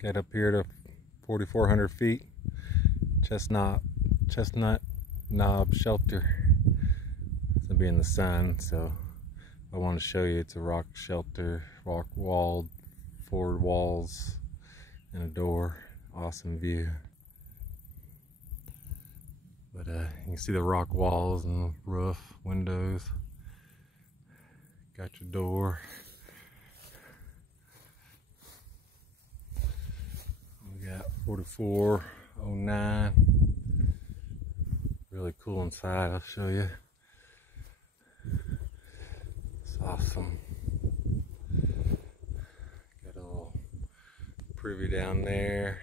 Get up here to 4,400 feet. Chestnut Knob shelter. It's gonna be in the sun, so I want to show you. It's a rock shelter, rock walled, 4 walls and a door. Awesome view. But you can see the rock walls and the roof, windows. Got your door. We got 4409. Really cool inside, I'll show you. It's awesome. Got a little privy down there.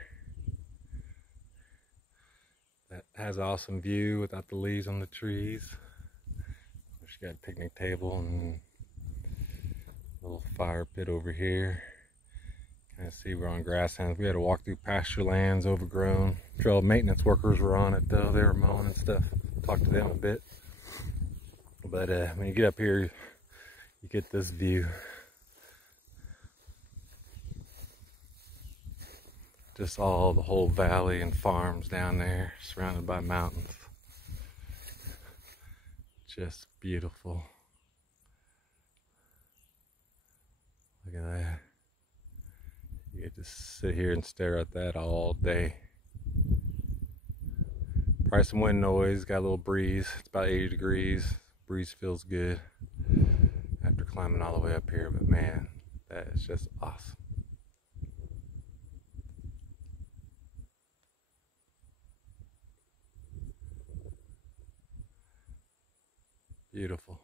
That has an awesome view without the leaves on the trees. She got a picnic table and a little fire pit over here. Kind of see we're on grasslands. We had to walk through pasture lands, overgrown. Trail maintenance workers were on it though. They were mowing and stuff. Talk to them a bit. But when you get up here, you get this view. Just all the whole valley and farms down there, surrounded by mountains. Just beautiful. Look at that. You get to sit here and stare at that all day. Probably some wind noise, got a little breeze. It's about 80 degrees. Breeze feels good after climbing all the way up here, but man, that is just awesome. Beautiful.